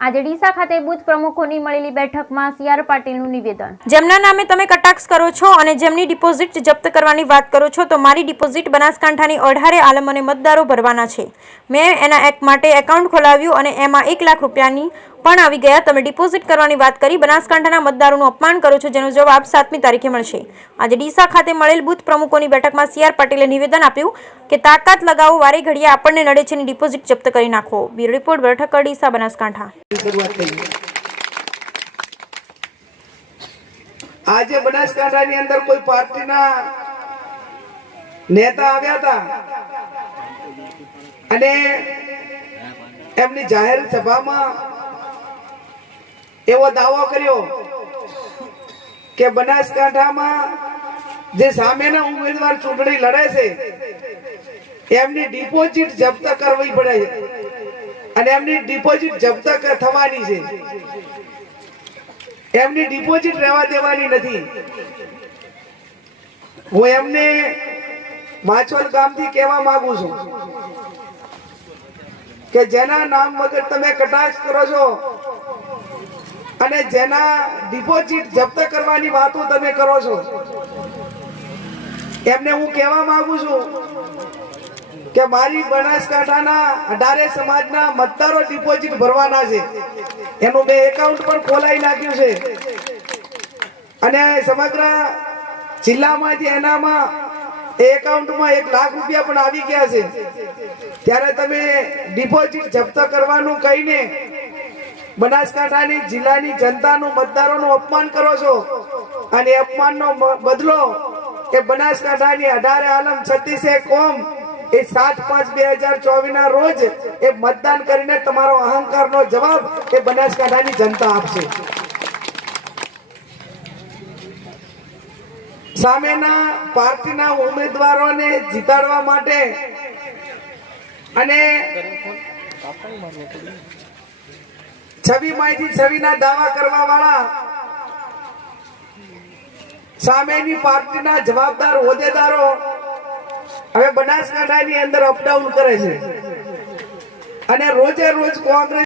આજે ડીસા ખાતે બુથ પ્રમુખોની મળેલી બેઠકમાં સીઆર પાટીલનું નિવેદન। જેમના નામે તમે કટાક્ષ કરો છો અને જેમની ડિપોઝિટ જપ્ત કરવાની વાત કરો છો તો મારી ડિપોઝિટ બનાસકાંઠાની અઢારે આલમ અને મતદારો ભરવાના છે। મેં એના એક માટે એકાઉન્ટ ખોલાવ્યું અને એમાં 1 લાખ રૂપિયાની પણ આવી ગયા। તમે ડિપોઝિટ કરવાની વાત કરી બનાસકાંઠાના મતદારોનું અપમાન કરો છો, જેનો જવાબ 7મી તારીખે મળશે। આજે ડીસા ખાતે મળેલ બુથ પ્રમુખોની બેઠકમાં સીઆર પાટીલે નિવેદન આપ્યું કે તાકાત લગાવો, વારે ઘડીએ આપણને નડે છે ની ડિપોઝિટ જપ્ત કરી નાખો। બ્યુરો રિપોર્ટ, બેઠક ડીસા, બનાસકાંઠા। आज बनासकांठा अंदर कोई पार्टी नेता आव्या था अने एमनी जाहिर सभा में एवो दावो कर्यो के बनासकांठा में जे सामेना उम्मीदवार चूंटणी लड़े छे एमनी डिपोजिट जप्त करवी पड़े अने एमनी डिपोजिट जप्त थवानी छे। एमनी डिपोजिट रहवा देवानी नहीं। हूँ एमने माछोल गामथी कहेवा मांगू छूं के जेना नाम वगर तमे कटाक्ष करो छो अने जेना डिपोजिट जप्त करवानी वातो तमे करो छो, एमने हूँ कहेवा मांगू छूं के मारी बनासकांठाना 18 समाजना मतदारो डिपोजिट भरवाना छे। एनु मैं एकाउंट पर खोलाई नाख्યું છે અને સમગ્ર જિલ્લામાંથી એનામાં એકાઉન્ટમાં 1 લાખ રૂપિયા પણ આવી ગયા છે। ત્યારે તમે ડિપોઝિટ જપ્ત કરવાનું કહીને બનાસકાંઠાની જિલ્લાની જનતાનું મતદારોનું અપમાન કરો છો અને અપમાનનો બદલો એ બનાસકાંઠાની 18 આલમ 36 કોમ ए 7/5/2024 ना रोज ए मतदान करीने तमारो अहंकार नो जवाब ए बनासकांठानी जनता आपसे। सामेना पार्टीना उम्मीदवारोने जीताडवा माटे अने छवि मायथी छविना दावा करवा वाळा सामेनी पार्टीना जवाबदार होद्देदारो હવે બનાસકાંઠાની અંદર અપડાઉન કરે છે અને રોજે રોજ કોંગ્રેસ